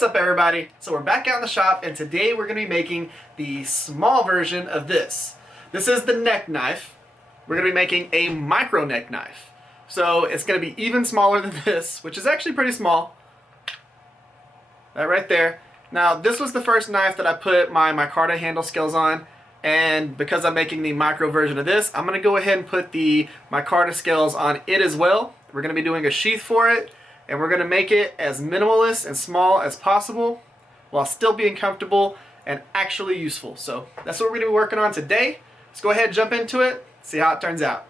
What's up everybody? So we're back out in the shop and today we're going to be making the small version of this. This is the neck knife. We're going to be making a micro neck knife. So it's going to be even smaller than this, which is actually pretty small. That right there. Now this was the first knife that I put my micarta handle scales on, and because I'm making the micro version of this, I'm going to go ahead and put the micarta scales on it as well. We're going to be doing a sheath for it. And we're going to make it as minimalist and small as possible while still being comfortable and actually useful. So that's what we're going to be working on today. Let's go ahead and jump into it, see how it turns out.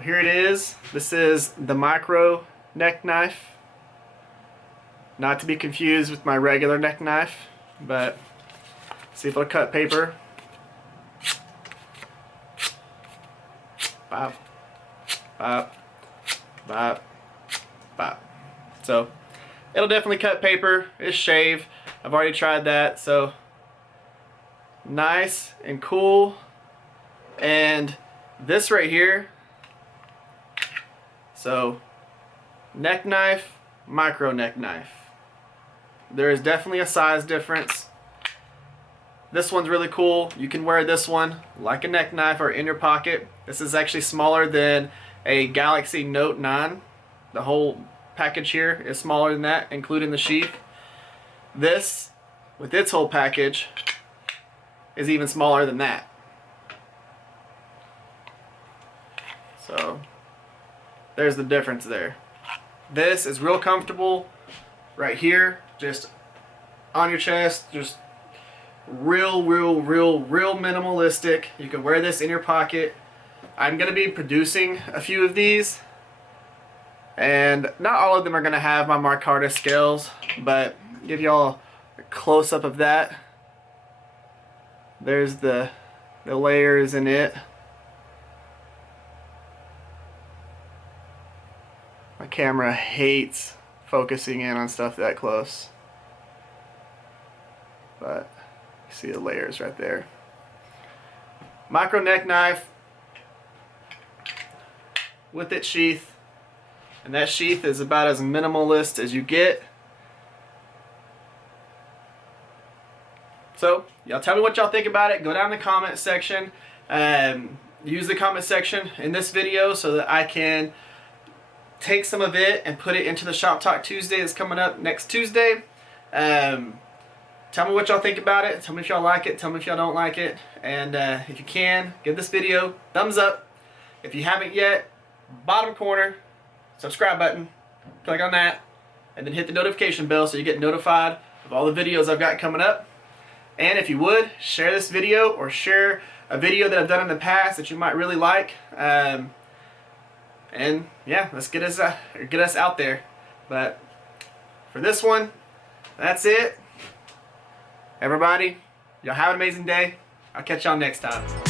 Well, here it is. This is the micro neck knife. Not to be confused with my regular neck knife, but see if it'll cut paper. Bop, bop, bop, bop. So it'll definitely cut paper. It's shave. I've already tried that. So nice and cool. And this right here, so neck knife, micro neck knife. There is definitely a size difference. This one's really cool. You can wear this one like a neck knife or in your pocket. This is actually smaller than a Galaxy Note 9. The whole package here is smaller than that, including the sheath. This, with its whole package, is even smaller than that. So there's the difference there. This is real comfortable right here, just on your chest, just real minimalistic. You can wear this in your pocket. I'm going to be producing a few of these, and not all of them are going to have my micarta scales, but give y'all a close-up of that. There's the layers in it. camera hates focusing in on stuff that close. But you see the layers right there. Micro neck knife with its sheath. And that sheath is about as minimalist as you get. So, y'all tell me what y'all think about it. Go down in the comment section. Use the comment section in this video so that I can take some of it and put it into the Shop Talk Tuesday that's coming up next Tuesday. Tell me what y'all think about it. Tell me if y'all like it. Tell me if y'all don't like it. And if you can, give this video a thumbs up. If you haven't yet, bottom corner, subscribe button. Click on that. And then hit the notification bell so you get notified of all the videos I've got coming up. And if you would, share this video or share a video that I've done in the past that you might really like. And yeah, let's get us out there. But for this one, that's it. Everybody, y'all have an amazing day. I'll catch y'all next time.